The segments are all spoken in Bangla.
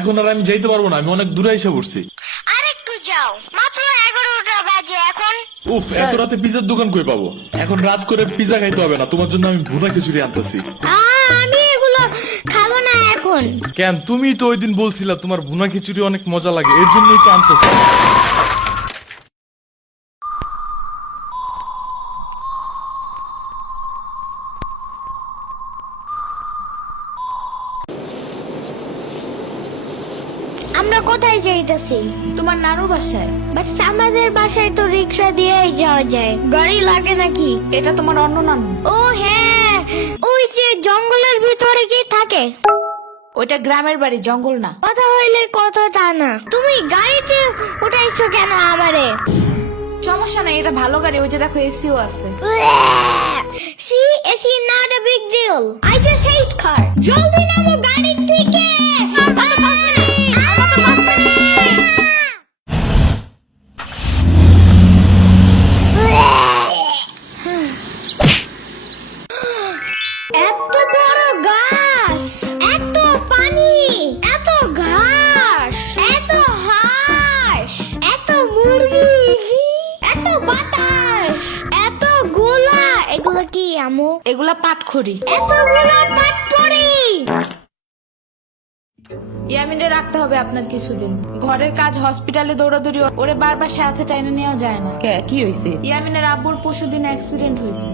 এখন আর আমি যাইতে পারবো না, আমি অনেক দূরে এসে পড়ছি। আরেকটু যাও, মাত্র 11টা বাজে এখন। উফ, এত রাতে পিজার দোকান কই পাবো? এখন রাত করে পিজা খাইতে হবে না, তোমার জন্য আমি ভুনা খিচুড়ি আনতেছি। আমি এগুলো খাবো না এখন। কেন? তুমি তো ওই দিন বলছিলা তোমার ভুনা খিচুড়ি অনেক মজা লাগে, এর জন্যই তো আনতেছি। আমরা কোথায় যাইতেছি? তোমার নানুর বাসায়। বাট আমাদের বাসায় তো রিক্সা দিয়েই যাওয়া যায়, গাড়ি লাগে নাকি? এটা তোমার অন্য নানু। ও হ্যাঁ, ওই যে জঙ্গলের ভিতরে কি থাকে? ওইটা গ্রামের বাড়ি, জঙ্গল না। কথা হইলে কথা তা না। তুমি গাড়িতে উঠাইছো কেন আমারে? সমস্যা নাই, এটা ভালো গাড়ি। ওই যে দেখো, এসিও আছে। See, it's not a big deal. I just hate car. জলদি নামো গাড়ি থেকে। এত বড় গাছ, এত পানি, এত ঘাস, এত হাঁস, এত মুরগি, এত বাতাস, এত গোলা। এগুলো কি আমু? এগুলা পাটখড়ি। এতগুলো পাটপড়ি। ইয়ামিনে রাখতে হবে আপনার কিছুদিন। ঘরের কাজ, হসপিটালে দৌড়াদৌড়ি, ওরে বারবার সাথে টাইনে নেওয়া যায় না। কি হয়েছে? ইয়ামিনের আব্বুর পরশুদিন অ্যাক্সিডেন্ট হয়েছে।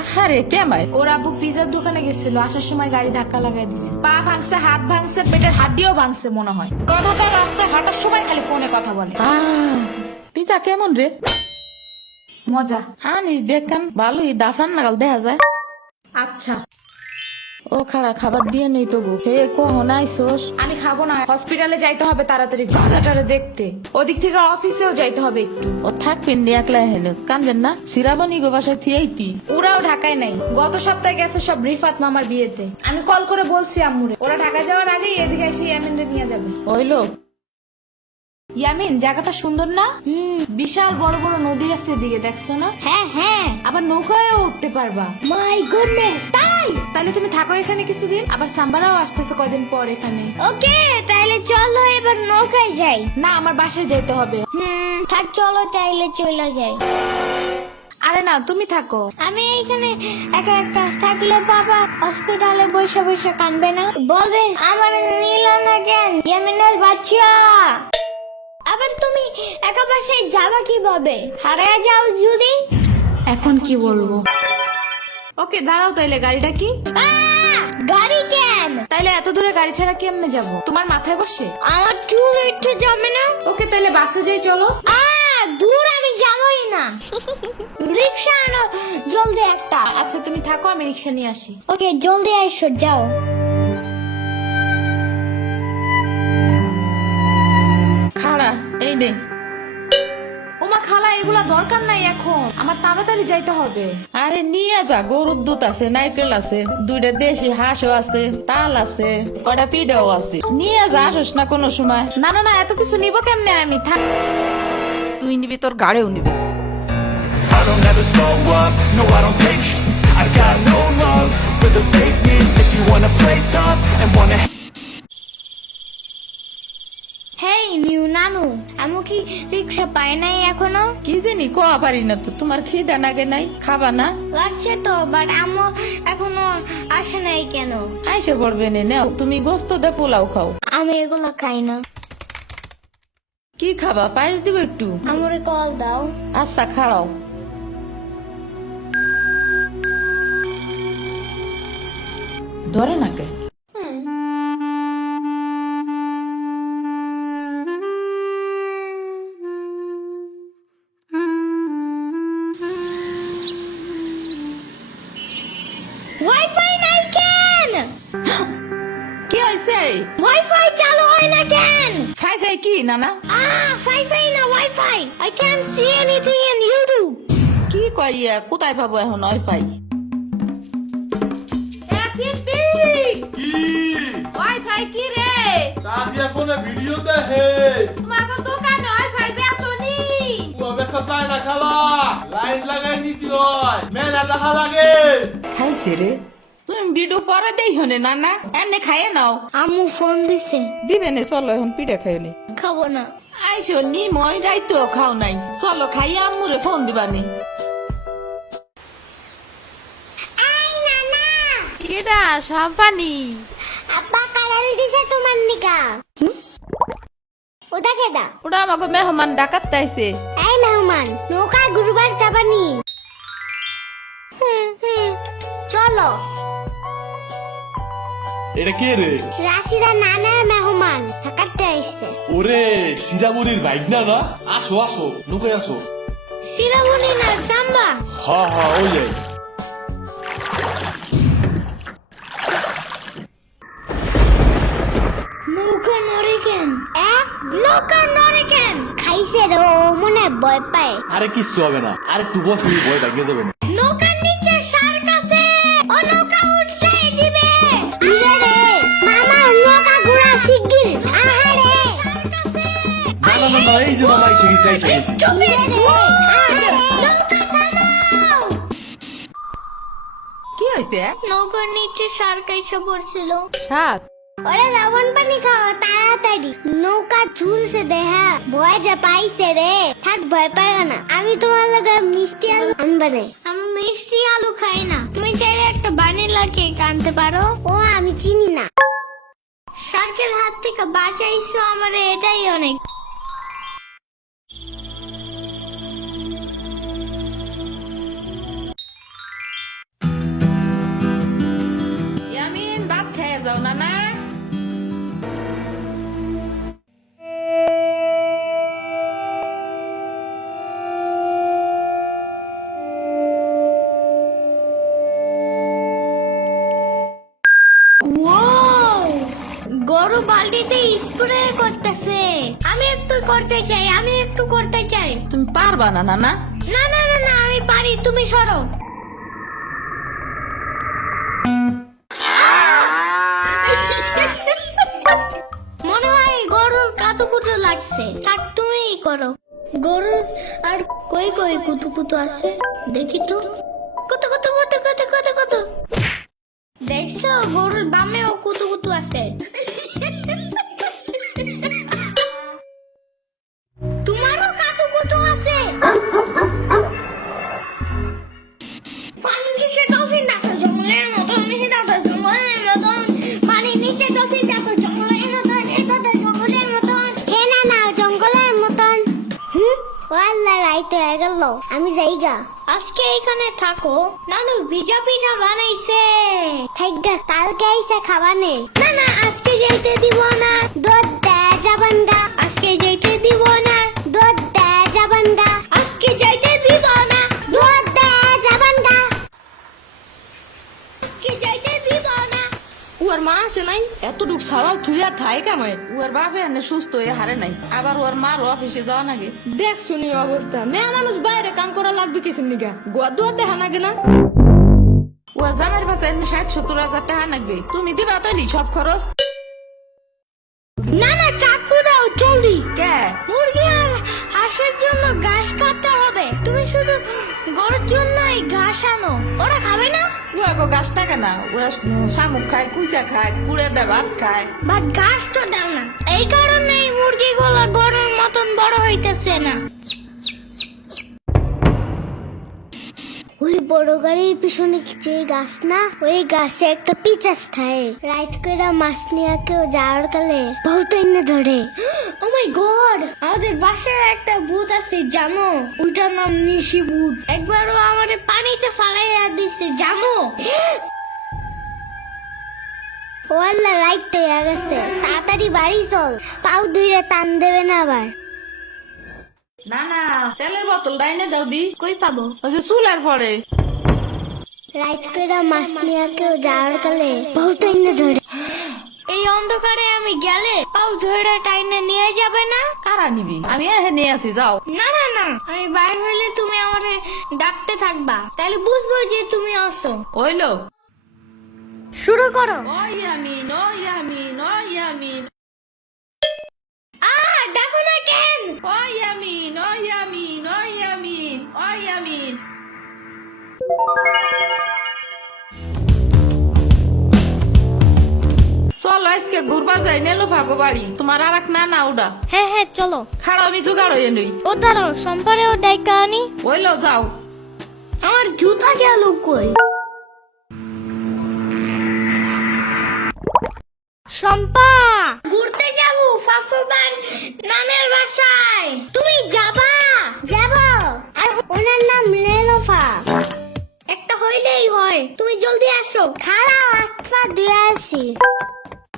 আহারে কেমাই? ওর আব্বু পিজার দোকানে গেছিল, আসার সময় গাড়ি ধাক্কা লাগাই দিছে। পা ভাঙছে, হাত ভাঙছে, পেটের হাড্ডিও ভাঙছে মনে হয়। কথাটা রাস্তায় হাঁটার সময় খালি ফোনে কথা বলে। পিজা কেমন রে? মজা। আনিস দেখান, ভালোই দাফরান নাগাল দেখা যায়। আচ্ছা, ও খারা খাবার দিয়ে নেই তো গো। হে কখন আইসোস? আমি খাবো না, হসপিটালে যাইতে হবে তাড়াতাড়ি গাধাটারে দেখতে। ওদিক থেকে অফিসেও যাইতে হবে একটু। ও থাকবেন নি একলা হেন, কানবেন না? সিরাবনি গো বাসায় থিয়েইতি। ওরাও ঢাকায় নাই, গত সপ্তাহে গেছে সব রিফাত মামার বিয়েতে। আমি কল করে বলছি আম্মুরে, ওরা ঢাকা যাওয়ার আগেই এদিকে এসে ইয়ামিনরে নিয়ে যাবে। হইলো? ইয়ামিন, জায়গাটা সুন্দর না? বিশাল বড় বড় নদী আছে এদিকে, দেখছো না? হ্যাঁ হ্যাঁ, আবার নৌকায়ও উঠতে পারবা। মাই গুডনেস, তাই? তাহলে তুমি থাকো এখানে কিছুদিন, আবার সাম্বারাও আসতেছে কয়দিন পর এখানে। ওকে, তাইলে চলো এবার নৌকায় যাই। না, আমার বাসায় যেতে হবে। থাক, চলো তাইলে চলে যাই। আরে না, তুমি থাকো। আমি এখানে একা একা থাকলে বাবা হসপিটালে বসে বসে কানবে না? বলবে আমার নিল না কেন ইয়ামিনের বাচ্চা। আবার তুমি একা বাসায় যাবা কিভাবে? হারিয়ে যাও যদি? এখন কি বলবো? ওকে দাঁড়াও, তাইলে গাড়িটা কি? গাড়ি কেন? তাইলে এত দূরে গাড়ি ছাড়া কেমনে যাব? তোমার মাথায় বসে? আমার চুল উঠে যাবে না? ওকে, তাইলে বাসে যাই, চলো। দূর আমি যাবই না। রিক্সা আনো জলদি একটা। আচ্ছা তুমি থাকো, আমি রিক্সা নিয়ে আসি। ওকে, জলদি আইসো, যাও। খাড়া এই নে। ওমা খালা, এগুলা দরকার নাই এখন, আমার তাড়াতাড়ি যাইতে হবে। আরে নিয়ে যা, গরুর দুধ আছে, নারকেল আছে, দুইটা দেশি হাঁসও আছে, তাল আছে, কয়টা পিঠাও আছে। নিয়ে যা, আসোস না কোনো সময়? না না না, এত কিছু নিব কেমনে আমি? থাক। তুই নিবি, তোর গাড়িও নিবি। I don't ever slow up, no I don't take sh**. I got no love for the fakeness. If you wanna play tough and wanna hey new নানু, আমু কি রিক্সা পায় নাই এখনো? কি জানি কোয়া পারি না তো। তোমার খিদা নাগে নাই? খাবা না? লাগছে তো, বাট আমু এখনো আসে নাই কেন? আইসে পড়বে নে, নাও তুমি গোস্ত দে পোলাও খাও। আমি এগুলো খাই না। কি খাবা? পায়েস দিব একটু? আমুরে কল দাও। আচ্ছা খাড়াও। ধরে নাকে। ওয়াইফাই নাই কেন? কি হয়েছে? ওয়াইফাই চালু হয় না কেন? ফাই ফাই কি নানা? ফাইফাই না wifi. I can't see anything in YouTube. কি কইয়া কোথায় পাবো এখন ওয়াইফাই? কি ওয়াইফাই কি রে? দাদিয়া ফোনে ভিডিও দেখে। তোমাকে দোকানে ওয়াইফাই বেসনি? ও বেসা চায় না খালা, লাইন লাগাই নিতে হয়, মেলা দেখা লাগে। খাইছে রে? তুমি ভিডিও পরে দেই হনে নানা এনে খাইয়ে নাও। আম্মু ফোন দিছে। দিবে নে চলো এখন পিঠা খাই নি। খাবো না। আইসো নি মই রাইতো খাও নাই, চলো খাইয়া আম্মুরে ফোন দিবানি। এই নানা, কেডা সাম্পানি? আব্বা কালার দিছে তোমার নিকা। ওটা কেডা? ওটা আমাকে মেহমান ডাকাত তাইছে। এই মেহমান, নৌকা গুরুবার চাপানি। চলো। এটা কে রে? রাশিদা নানার মেহমান থাকাতে আসছে। ওরে সিরামুরির বাইক না না? আসো আসো, নৌকায় আসো। সিরামুনি না সাম্বা। হ্যাঁ ওই যাই। নৌকা নড়ে কেন? নৌকা নড়ে কেন? খাইছে রে, ও মনে হয় ভয় পায়। আরে কিচ্ছু হবে না, আরে একটু বসে ভয় ভাঙে যাবে না। নৌকার নিচে শার্ক আছে, ও নৌকা উল্টাই দিবে। ইরে রে, মামা নৌকা ঘোরা শিগগির। আহারে, না না না না, এই যে মামা এসে গেছে এসে গেছে। ইরে রে, আহারে, নৌকা থামাও। কি হয়েছে? নৌকার নিচে শার্ক এসে পড়ছিল। শাক ওরে লবণ পানি খাও তাড়াতাড়ি, নৌকা ঝুলছে দেহা, ভয় যে পাইছে রে। থাক ভয় পাই না, আমি তোমার লগে মিষ্টি আলু আনবা না। আমি মিষ্টি আলু খাই না, তুমি চাইলে একটা ভ্যানিলা কেক আনতে পারো। ও আমি চিনি না। শার্কের হাত থেকে বাঁচাইছো আমারে, এটাই অনেক। ইয়ামিন ভাত খেয়ে যাও নানা। গরু বালতিতে স্প্রে করতেছে। আমি একটু করতে চাই। তুমি পারবা না নানা? না না না না, আমি পারি, তুমি সরো। মনে হয় গরুর কাতুকুতু লাগছে, থাক তুমিই করো। গরুর আর কই কই কুতুকুতু আছে দেখি তো। কত কত কত কত কত কত, দেখছো গরুর বামেও কুতুকুতু আছে। তোমারও কাতুকুতু আছে। পানির নিচে ডলফিন দেখো জঙ্গলের মতন, পানির নিচে ডলফিন দেখো জঙ্গলের মতন, জঙ্গলের মতন। হে না না, জঙ্গলের মতন। ওয়াল্লা রাইত হয়ে গেল, আমি যাইগা। আজকে এখানে থাকো। নানু ভিজা পিঠা বানাইছে, থাইগা কালকে আইসা খাবানে। না না, আজকে যাইতে দিব না, দুধ দেয়া যাবেন গা। আজকে যাইতে দিব না, দুধ দেয়া যাবেন গা। আজকে যাইতে দিব না, দুধ দেয়া যাবেন গা। আজকে যাইতে দিব না। ওর মা আসে নাই, এতটুক সওয়াল থুইয়া থাই কামে। ওর বাপে এনে সুস্থ হয়ে হারে নাই, আবার ওর মার অফিসে যাওয়া নাগে। দেখ শুনি অবস্থা, মেয়ে মানুষ বাইরে কাম করা লাগবে কিছু নিগা, গোয়া দুয়া দেখা নাগে না। ওর জামাইয়ের পাশে 60-70 হাজার টাকা লাগবে, তুমি দিবা তৈরি সব খরচ? না না, চাকু দাও জলদি। কে? মুরগি আর হাঁসের জন্য ঘাস কাটতে হবে, তুমি শুধু গরুর জন্য এই ঘাস আনো। ওরা খাবে না? ওগো গাছ টাকা না, ওরা শামুক খায়, কুচা খায়, কুড়ে দেয়, ভাত খায়। বাট ঘাস তো দাও না, এই কারণে এই মুরগিগুলো গরুর মতন বড় হইতেছে না। ওই বড় গাড়ির পিছনে যে গাছ না, ওই গাছে একটা পিচাস থাকে। রাইট করে মাছ নিয়ে কেউ যাওয়ার কালে বহুত এনে ধরে। ও মাই গড, আমাদের বাসায় একটা ভূত আছে জানো, ওইটার নাম নিশি ভূত। একবারও আমাদের পানিতে ফালাইয়া দিছে জানো। ওয়াল্লা রাইট হয়ে গেছে, তাড়াতাড়ি বাড়ি চল, পাও ধুইরে টান দেবে না আবার। না না, তেলের বোতল ডাইনে দাও দি। কই পাবো? ওই যে চুলার পরে। রাইট করে মাছ নিয়ে কেউ যাওয়ার কালে বহুত এনে ধরে। এই অন্ধকারে আমি গেলে পাও ধরে টাইনে নিয়ে যাবে না? কারা নিবি? আমি এহে নিয়ে আসি, যাও। না না না, আমি বাইরে হইলে তুমি আমারে ডাকতে থাকবা, তাহলে বুঝবো যে তুমি আসো। ওইলো শুরু করো। ও ইয়ামিন, ও ইয়ামিন, ও ইয়ামিন, ডাকো না কেন? ও ইয়ামিন, ও ইয়ামিন, ও ইয়ামিন, ও ইয়ামিন। চলো আজকে ঘুরবার যাই নেলো ভাগো বাড়ি তোমার আর এক না ওটা হ্যাঁ হ্যাঁ চলো। খাড়া আমি জোগাড় হয়ে নই ও দাঁড়াও, সম্পারেও ডাইকা আনি। ওইলো যাও। আমার জুতা গেল কই? শম্পা, ঘুরতে যাবো ফাফুবার নানের বাসায়। তুমি যাবা? যাবো। আর ওনার নাম লেলোফা। একটা হইলেই হয়, তুমি জলদি আসো। খারাপ হাতটা ধুয়ে আসি।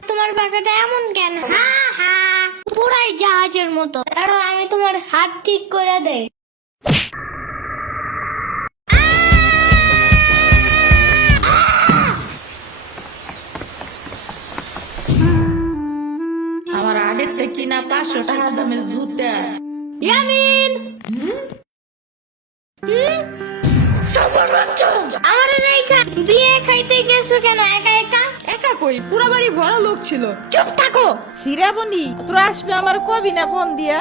তোমার বাসাটা এমন কেন? হ্যাঁ হ্যাঁ, পুরাই জাহাজের মতো। দাঁড়াও, আমি তোমার হাত ঠিক করে দেই। আমার আড়ের থেকে না 500 টাকা দামের জুতা। ইয়ামিন আমার রেখা বিয়ে খাইতে গেছো কেন একা একা? একা কই, পুরা বাড়ি ভরা লোক ছিল। চুপ থাকো। সিরাবনি তোরা আসবে আমার কবি না ফোন দিয়া?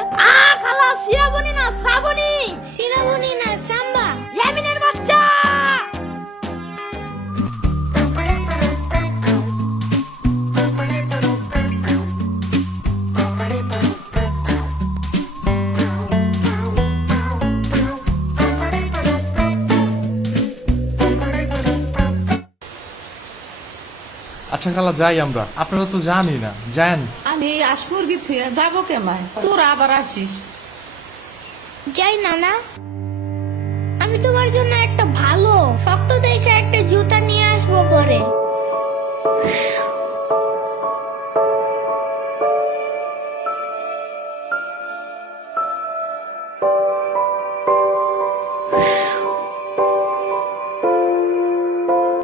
খালা সিরাবনি না শ্রাবণী। সিরাবনি না সাম্বা। ইয়ামিনের বাচ্চা। আচ্ছা খালা যাই আমরা, আপনারা তো জানি না, যান। আমি আসমুরগি থুয়ে যাবো কেমায়, তোরা আবার আসিস। যাই নানা, আমি তোমার জন্য একটা ভালো শক্ত দেখে একটা জুতা নিয়ে আসবো পরে।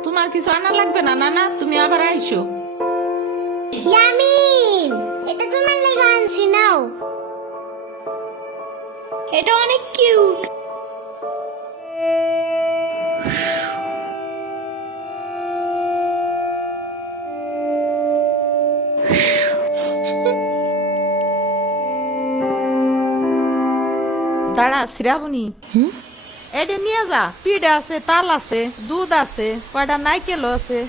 তোমার কিছু আনা লাগবে না নানা, তুমি আবার আইসো। ইয়ামিন, এটা তোমার লাগা আনছি, নাও। এটা অনেক কিউট। দাঁড়া সিরাবনি, এটা নিয়ে যা। পিঠা আছে, তাল আছে, দুধ আছে, কয়টা নাইকেলও আছে।